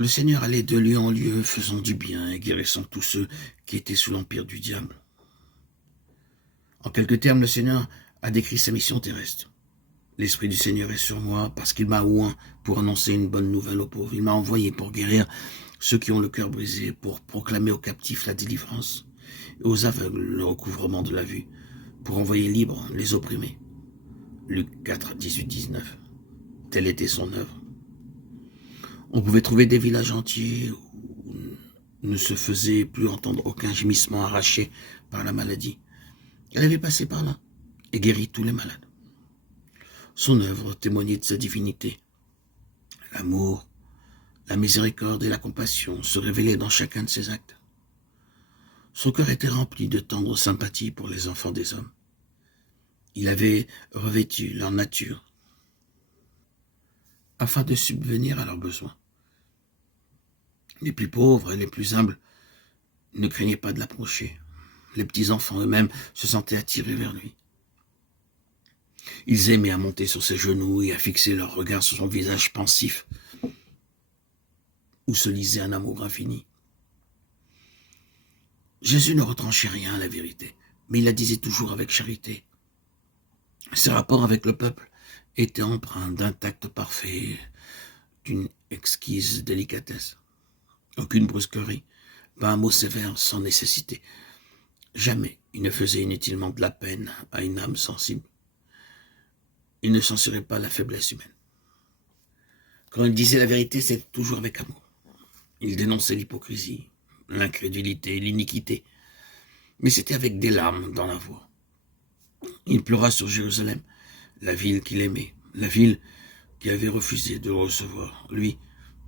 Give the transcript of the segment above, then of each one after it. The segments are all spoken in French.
Le Seigneur allait de lieu en lieu, faisant du bien et guérissant tous ceux qui étaient sous l'empire du diable. En quelques termes, le Seigneur a décrit sa mission terrestre. L'Esprit du Seigneur est sur moi parce qu'il m'a oint pour annoncer une bonne nouvelle aux pauvres. Il m'a envoyé pour guérir ceux qui ont le cœur brisé, pour proclamer aux captifs la délivrance et aux aveugles le recouvrement de la vue, pour envoyer libres les opprimés. Luc 4, 18, 19. Telle était son œuvre. On pouvait trouver des villages entiers où ne se faisait plus entendre aucun gémissement arraché par la maladie. Elle avait passé par là et guéri tous les malades. Son œuvre témoignait de sa divinité. L'amour, la miséricorde et la compassion se révélaient dans chacun de ses actes. Son cœur était rempli de tendre sympathie pour les enfants des hommes. Il avait revêtu leur nature afin de subvenir à leurs besoins. Les plus pauvres et les plus humbles ne craignaient pas de l'approcher. Les petits-enfants eux-mêmes se sentaient attirés vers lui. Ils aimaient à monter sur ses genoux et à fixer leur regard sur son visage pensif, où se lisait un amour infini. Jésus ne retranchait rien à la vérité, mais il la disait toujours avec charité. Ses rapports avec le peuple étaient empreints d'un tact parfait, d'une exquise délicatesse. Aucune brusquerie, pas un mot sévère sans nécessité. Jamais il ne faisait inutilement de la peine à une âme sensible. Il ne censurait pas la faiblesse humaine. Quand il disait la vérité, c'était toujours avec amour. Il dénonçait l'hypocrisie, l'incrédulité, l'iniquité, mais c'était avec des larmes dans la voix. Il pleura sur Jérusalem, la ville qu'il aimait, la ville qui avait refusé de le recevoir, lui,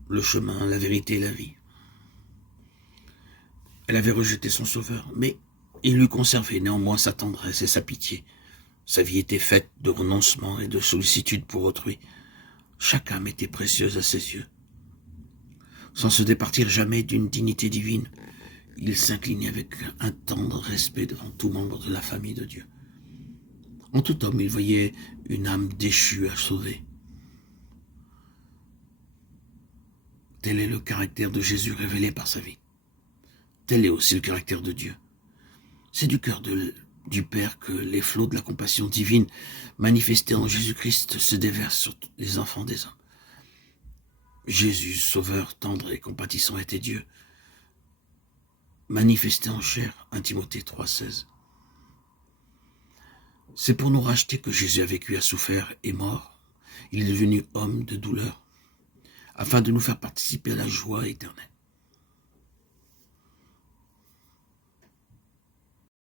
le chemin, la vérité et la vie. Elle avait rejeté son sauveur, mais il lui conservait néanmoins sa tendresse et sa pitié. Sa vie était faite de renoncement et de sollicitude pour autrui. Chaque âme était précieuse à ses yeux. Sans se départir jamais d'une dignité divine, il s'inclinait avec un tendre respect devant tout membre de la famille de Dieu. En tout homme, il voyait une âme déchue à sauver. Tel est le caractère de Jésus révélé par sa vie. Tel est aussi le caractère de Dieu. C'est du cœur du Père que les flots de la compassion divine manifestée en Jésus-Christ se déversent sur les enfants des hommes. Jésus, sauveur, tendre et compatissant, était Dieu, manifesté en chair, 1 Timothée 3,16. C'est pour nous racheter que Jésus a vécu, a souffert et mort. Il est devenu homme de douleur, afin de nous faire participer à la joie éternelle.